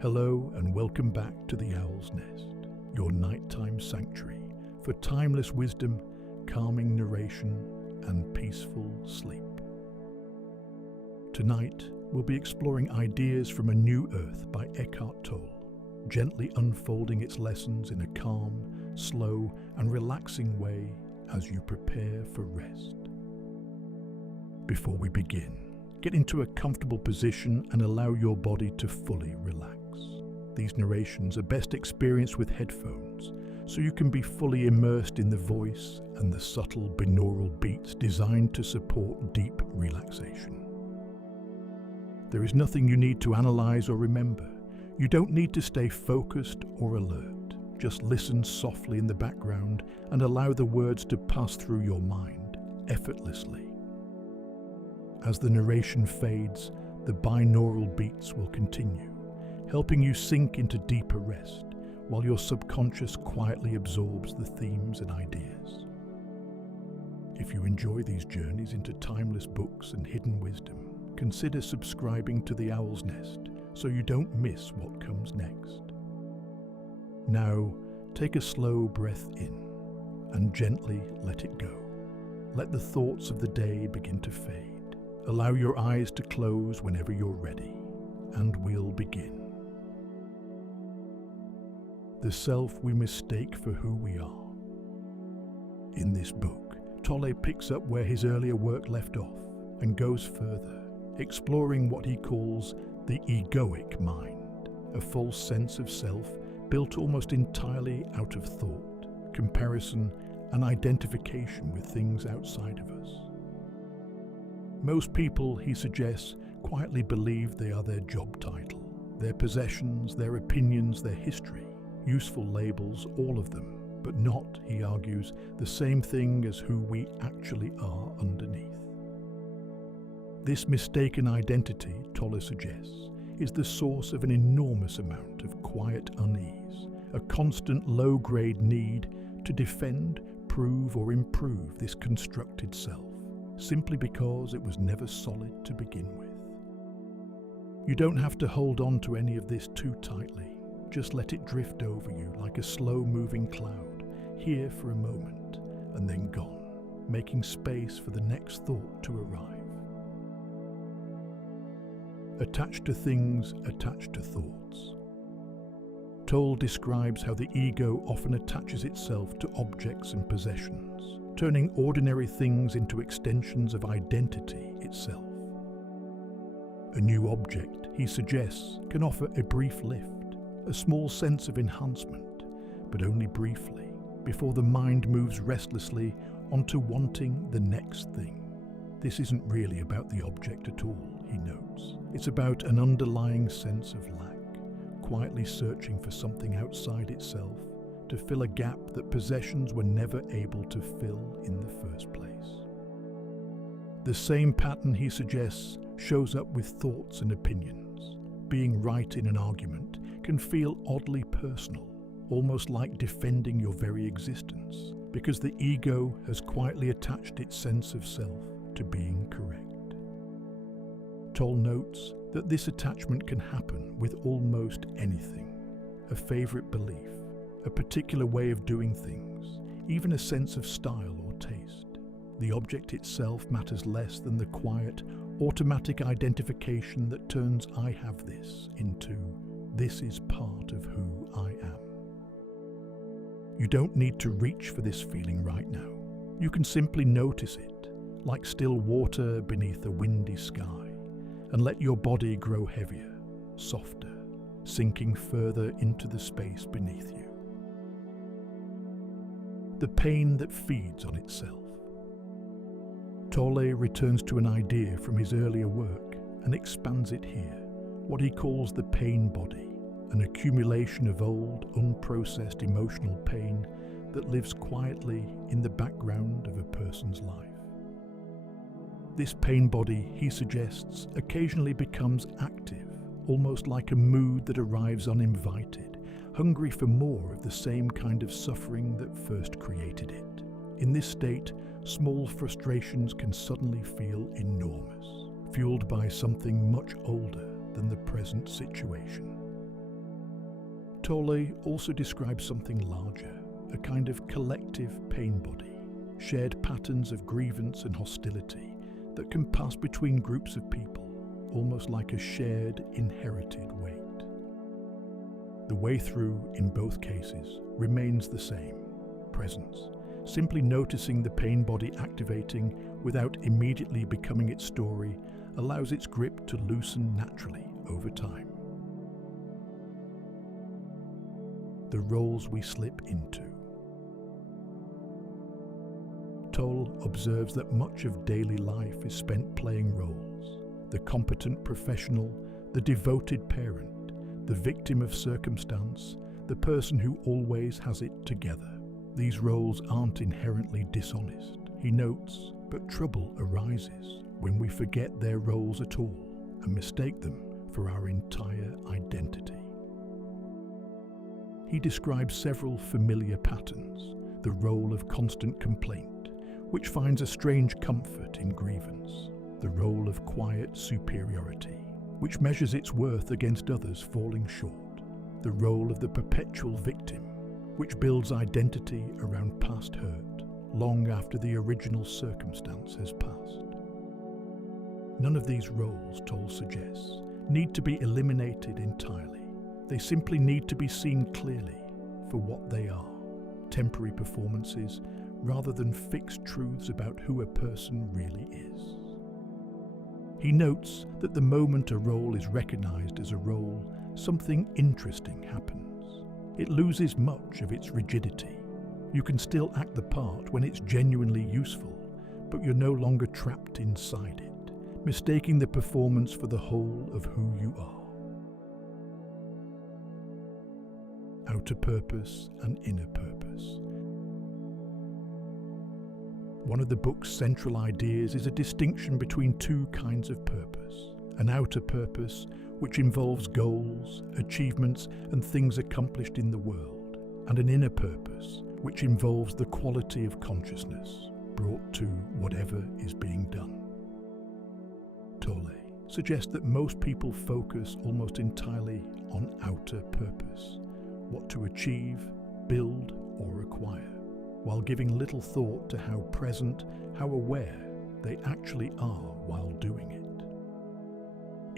Hello and welcome back to the Owl's Nest, your nighttime sanctuary for timeless wisdom, calming narration, and peaceful sleep. Tonight, we'll be exploring ideas from A New Earth by Eckhart Tolle, gently unfolding its lessons in a calm, slow, and relaxing way as you prepare for rest. Before we begin, get into a comfortable position and allow your body to fully relax. These narrations are best experienced with headphones, so you can be fully immersed in the voice and the subtle binaural beats designed to support deep relaxation. There is nothing you need to analyze or remember. You don't need to stay focused or alert. Just listen softly in the background and allow the words to pass through your mind effortlessly. As the narration fades, the binaural beats will continue, helping you sink into deeper rest while your subconscious quietly absorbs the themes and ideas. If you enjoy these journeys into timeless books and hidden wisdom, consider subscribing to the Owl's Nest so you don't miss what comes next. Now, take a slow breath in and gently let it go. Let the thoughts of the day begin to fade. Allow your eyes to close whenever you're ready, and we'll begin. The self we mistake for who we are. In this book, Tolle picks up where his earlier work left off and goes further, exploring what he calls the egoic mind, a false sense of self built almost entirely out of thought, comparison, and identification with things outside of us. Most people, he suggests, quietly believe they are their job title, their possessions, their opinions, their history, useful labels, all of them, but not, he argues, the same thing as who we actually are underneath. This mistaken identity, Tolle suggests, is the source of an enormous amount of quiet unease, a constant low-grade need to defend, prove, or improve this constructed self, simply because it was never solid to begin with. You don't have to hold on to any of this too tightly. Just let it drift over you like a slow-moving cloud, here for a moment and then gone, making space for the next thought to arrive. Attached to things, attached to thoughts. Tolle describes how the ego often attaches itself to objects and possessions, turning ordinary things into extensions of identity itself. A new object, he suggests, can offer a brief lift, a small sense of enhancement, but only briefly, before the mind moves restlessly onto wanting the next thing. This isn't really about the object at all, he notes. It's about an underlying sense of lack, quietly searching for something outside itself to fill a gap that possessions were never able to fill in the first place. The same pattern, he suggests, shows up with thoughts and opinions. Being right in an argument can feel oddly personal, almost like defending your very existence, because the ego has quietly attached its sense of self to being correct. Tolle notes that this attachment can happen with almost anything: a favorite belief, a particular way of doing things, even a sense of style or taste. The object itself matters less than the quiet, automatic identification that turns "I have this" into "this is part of who I am." You don't need to reach for this feeling right now. You can simply notice it, like still water beneath a windy sky, and let your body grow heavier, softer, sinking further into the space beneath you. The pain that feeds on itself. Tolle returns to an idea from his earlier work and expands it here, what he calls the pain body, an accumulation of old, unprocessed emotional pain that lives quietly in the background of a person's life. This pain body, he suggests, occasionally becomes active, almost like a mood that arrives uninvited, hungry for more of the same kind of suffering that first created it. In this state, small frustrations can suddenly feel enormous, fueled by something much older than the present situation. Tolle also describes something larger, a kind of collective pain body, shared patterns of grievance and hostility that can pass between groups of people, almost like a shared, inherited weight. The way through, in both cases, remains the same: presence, simply noticing the pain body activating without immediately becoming its story allows its grip to loosen naturally over time. The roles we slip into. Tolle observes that much of daily life is spent playing roles: the competent professional, the devoted parent, the victim of circumstance, the person who always has it together. These roles aren't inherently dishonest, he notes, but trouble arises when we forget their roles at all and mistake them for our entire identity. He describes several familiar patterns: the role of constant complaint, which finds a strange comfort in grievance; the role of quiet superiority, which measures its worth against others falling short; the role of the perpetual victim, which builds identity around past hurt, long after the original circumstance has passed. None of these roles, Tolle suggests, need to be eliminated entirely. They simply need to be seen clearly for what they are: temporary performances rather than fixed truths about who a person really is. He notes that the moment a role is recognized as a role, something interesting happens. It loses much of its rigidity. You can still act the part when it's genuinely useful, but you're no longer trapped inside it, mistaking the performance for the whole of who you are. Outer purpose and inner purpose. One of the book's central ideas is a distinction between two kinds of purpose: an outer purpose, which involves goals, achievements, and things accomplished in the world, and an inner purpose, which involves the quality of consciousness brought to whatever is being done. Tolle suggests that most people focus almost entirely on outer purpose, what to achieve, build, or acquire, while giving little thought to how present, how aware they actually are while doing it.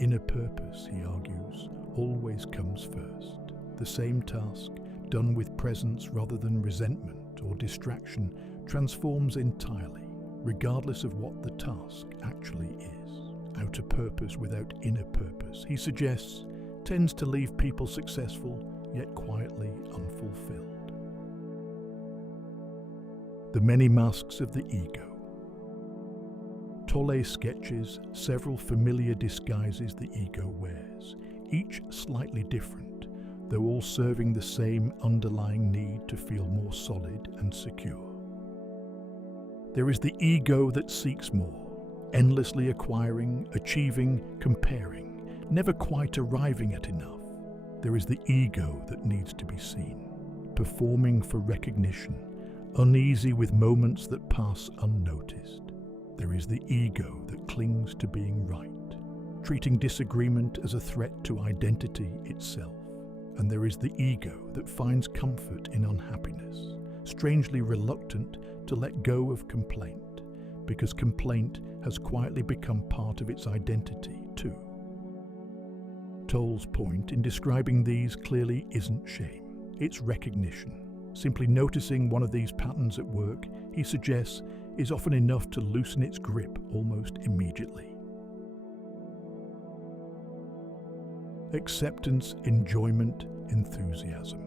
Inner purpose, he argues, always comes first. The same task, done with presence rather than resentment or distraction, transforms entirely, regardless of what the task actually is. Outer purpose without inner purpose, he suggests, tends to leave people successful, yet quietly unfulfilled. The many masks of the ego. Tolle sketches several familiar disguises the ego wears, each slightly different, though all serving the same underlying need to feel more solid and secure. There is the ego that seeks more, endlessly acquiring, achieving, comparing, never quite arriving at enough. There is the ego that needs to be seen, performing for recognition, uneasy with moments that pass unnoticed. There is the ego that clings to being right, treating disagreement as a threat to identity itself. And there is the ego that finds comfort in unhappiness, strangely reluctant to let go of complaint, because complaint has quietly become part of its identity too. Tolle's point in describing these clearly isn't shame, it's recognition. Simply noticing one of these patterns at work, he suggests, is often enough to loosen its grip almost immediately. Acceptance, enjoyment, enthusiasm.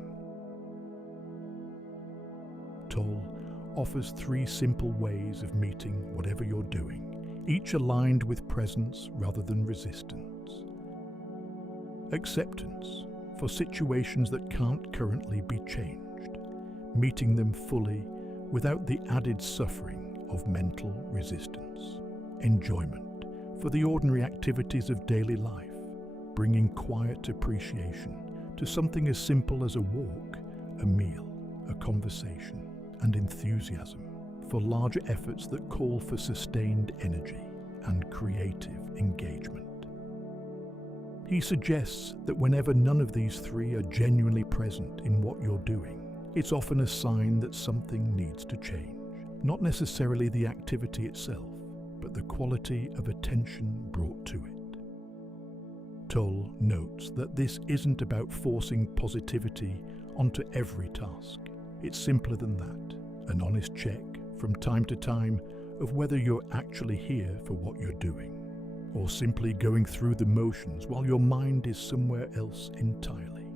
Tolle offers 3 simple ways of meeting whatever you're doing, each aligned with presence rather than resistance. Acceptance, for situations that can't currently be changed, meeting them fully without the added suffering of mental resistance. Enjoyment, for the ordinary activities of daily life, bringing quiet appreciation to something as simple as a walk, a meal, a conversation, and enthusiasm for larger efforts that call for sustained energy and creative engagement. He suggests that whenever none of these three are genuinely present in what you're doing, it's often a sign that something needs to change. Not necessarily the activity itself, but the quality of attention brought to it. Tolle notes that this isn't about forcing positivity onto every task. It's simpler than that, an honest check from time to time of whether you're actually here for what you're doing, or simply going through the motions while your mind is somewhere else entirely.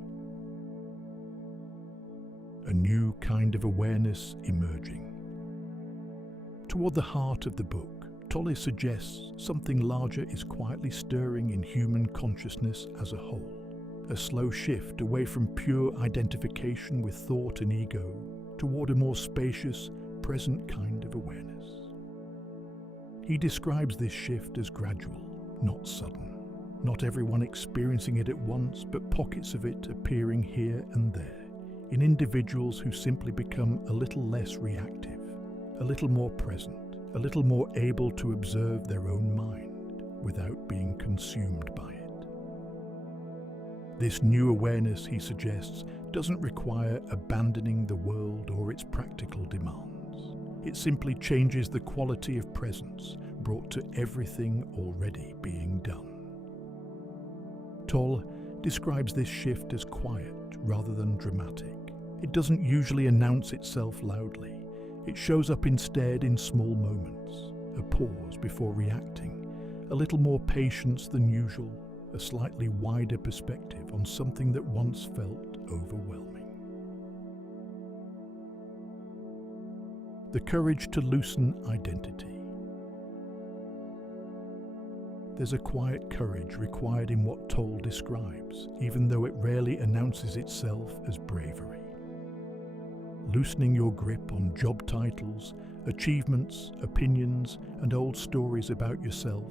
A new kind of awareness emerging. Toward the heart of the book, Tolle suggests something larger is quietly stirring in human consciousness as a whole. A slow shift away from pure identification with thought and ego toward a more spacious, present kind of awareness. He describes this shift as gradual, not sudden. Not everyone experiencing it at once, but pockets of it appearing here and there, in individuals who simply become a little less reactive, a little more present, a little more able to observe their own mind without being consumed by it. This new awareness, he suggests, doesn't require abandoning the world or its practical demands. It simply changes the quality of presence brought to everything already being done. Tolle describes this shift as quiet rather than dramatic. It doesn't usually announce itself loudly. It shows up instead in small moments, a pause before reacting, a little more patience than usual, a slightly wider perspective on something that once felt overwhelming. The courage to loosen identity. There's a quiet courage required in what Tolle describes, even though it rarely announces itself as bravery. Loosening your grip on job titles, achievements, opinions, and old stories about yourself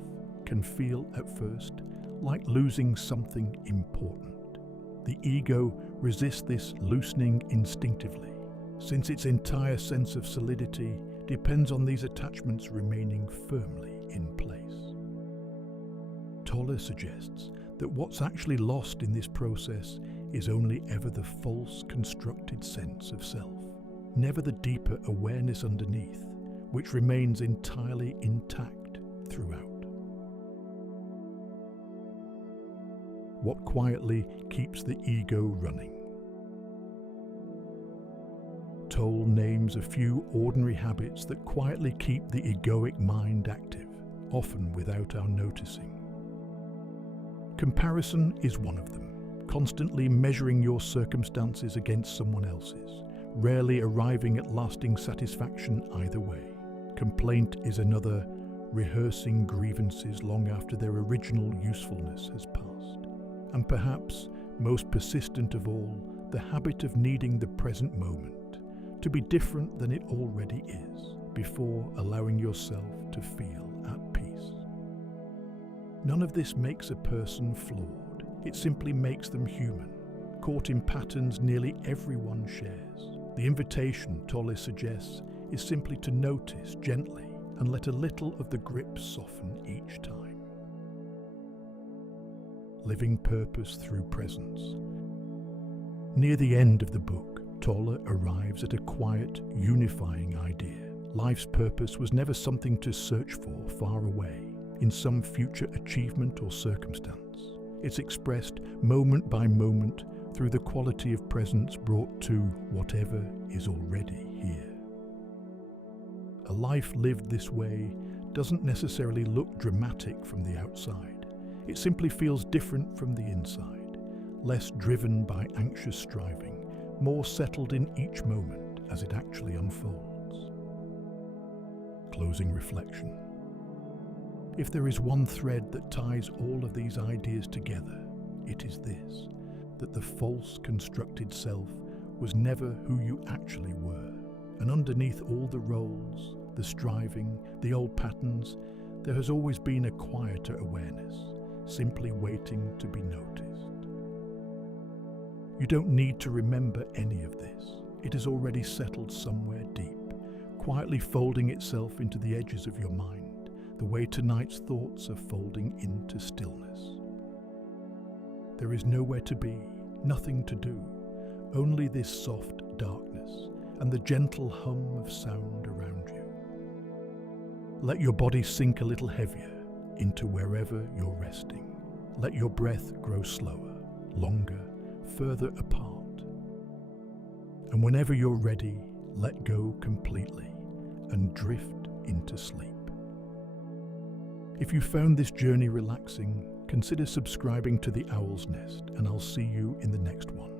can feel, at first, like losing something important. The ego resists this loosening instinctively, since its entire sense of solidity depends on these attachments remaining firmly in place. Tolle suggests that what's actually lost in this process is only ever the false constructed sense of self, never the deeper awareness underneath, which remains entirely intact throughout. What quietly keeps the ego running? Tolle names a few ordinary habits that quietly keep the egoic mind active, often without our noticing. Comparison is one of them, constantly measuring your circumstances against someone else's, rarely arriving at lasting satisfaction either way. Complaint is another, rehearsing grievances long after their original usefulness has passed. And perhaps, most persistent of all, the habit of needing the present moment to be different than it already is, before allowing yourself to feel at peace. None of this makes a person flawed. It simply makes them human, caught in patterns nearly everyone shares. The invitation, Tolle suggests, is simply to notice gently and let a little of the grip soften each time. Living purpose through presence. Near the end of the book, Tolle arrives at a quiet, unifying idea. Life's purpose was never something to search for far away, in some future achievement or circumstance. It's expressed moment by moment through the quality of presence brought to whatever is already here. A life lived this way doesn't necessarily look dramatic from the outside. It simply feels different from the inside, less driven by anxious striving, more settled in each moment as it actually unfolds. Closing reflection. If there is one thread that ties all of these ideas together, it is this: that the false constructed self was never who you actually were, and underneath all the roles, the striving, the old patterns, there has always been a quieter awareness, simply waiting to be noticed. You don't need to remember any of this. It is already settled somewhere deep, quietly folding itself into the edges of your mind, the way tonight's thoughts are folding into stillness. There is nowhere to be, nothing to do, only this soft darkness and the gentle hum of sound around you. Let your body sink a little heavier into wherever you're resting. Let your breath grow slower, longer, further apart. And whenever you're ready, let go completely and drift into sleep. If you found this journey relaxing, consider subscribing to the Owl's Nest, and I'll see you in the next one.